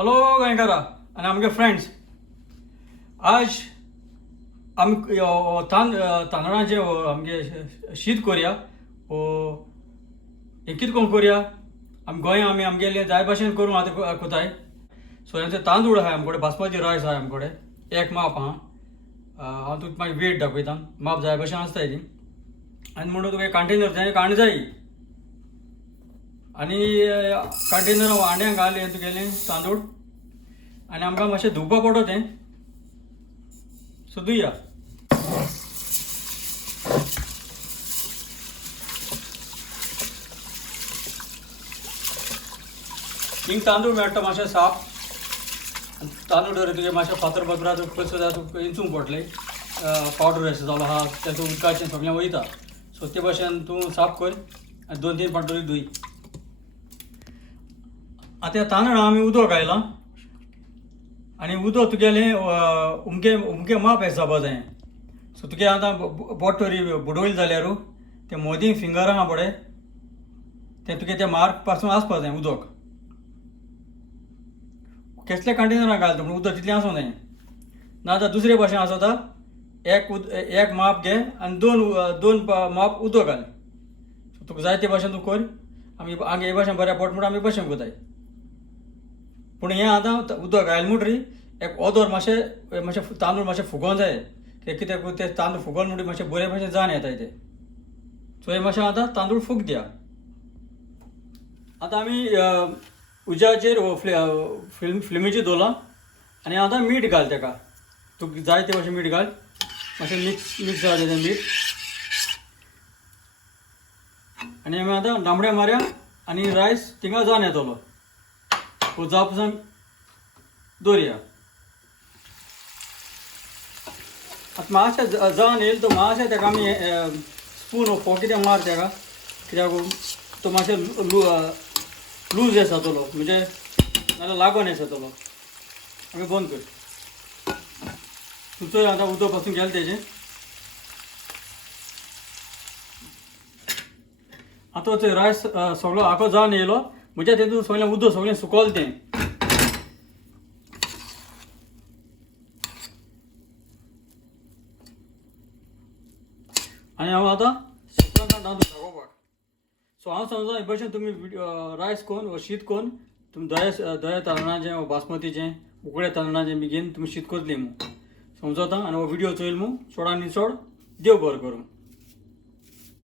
हॅलो गोंयकारा आनी आमगे फ्रेंड्स, आज आमी तांदळांचे आमगे शीत करया. हें कितें कोन्न करया, आमी गोंया आमगेले जाय भाशेन करूं आतां कोताय. सो हेंचे तांदूळ आहाय आमचे कडेन, बासमती रायस आहाय आमचे कडेन. एक माप आहा, हांव तुका मागीर वेट दाखयता. माप जाय भाशेन आसताय ती. आनी म्हणून तुका एक कंटेनर जाय, कांड जाय. आनी कंटेनर वांड्याक घाल हें तुगेलें तांदूळ. आनी आमकां मातशें धुवपा पडो तें, सो धुया. हिंग तांदूळ मेळटा मातशें साफ. तांदूळ धर तुगे मातशें फातर बदरात कसो जाय तुका इंचूंक पडटलें. पावडर अशें जालो आहा तेचो उदकाचें सगळें वयता. सो ते भाशेन तूं साफ कर आनी 2-3 फावट धुय. आतां तांदळां आमी उदक घायलां आनी उदक तुगेलें उमके माप हिसाबा जाय. सो तुगे आतां बोटरी बुडवयली जाल्यार तें मोदीं फिंगर आहा पळय तें तुगे त्या मार्क पासून आसपा जाय उदक. कसल्या कंटेनरान घाल पूण उदक तितलें आसूं जाय. नाजाल्यार दुसरे भाशेन आसता, एक माप घे आनी दोन माप उदक घाल. सो तुका जाय ते भाशेन तूं कर. आमी हे भाशेन बऱ्या पडटा म्हणून आमी भाशेन कोताय. पूण हें आतां उदक घायल म्हणटरी एक ओदोर मातशें तांदूळ मातशें फुगोवंक जाय. कित्याक ते तांदूळ फुगोवन म्हणटरी मातशें बरे भाशेन जावन येताय ते. सो हे मातशें आतां तांदूळ फूग दिया. आतां आमी उज्याचेर फ्लेमीचेर दवरलां आनी आतां मीठ घाल तेका. तुका जाय ते भाशेन मीठ घाल. मातशें मिक्स जालें तें मीठ. आनी आमी आतां दामड्या मारया आनी रायस थिंगा जावन येतलो. वो जावप पासून दवरया. आतां मातशें जावन येयलें तो मातशें तेका आमी स्पून फोक कितें मार तेका. कित्याक तो मातशें लूज येसतलो, म्हणजे नाल्यार लागोन येसतलो. आमी बंद कर. तुचो आतां उदक पासून गेलें तेजें. आतां ते रायस सगळो आखो जावन येयलो म्हणजे तेतून सगळें उदक सगळें सुकोल तें. आनी हांव आतां तांदूळ दाखोवपाक. सो हांव समजा हे भशेन तुमी रायस कोन्न वा शीत कोन्न तुमी दया तांदळाचें वा बासमतीचें उकड्या तांदळाचें बेगीन तुमी शीत करतलीं समजता. आनी हो व्हिडिओ चोयल चोडानी चोड देव बरें करूं.